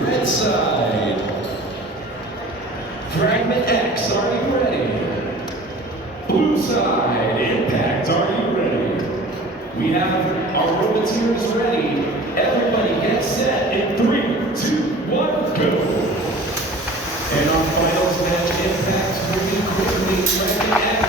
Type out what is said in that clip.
Red side. Fragment X, are you ready? Blue side, Impact, are you ready? We have our Roboteers ready. Everybody get set in 3, 2, 1, go. And our finals match, Impact moving quickly, Fragment X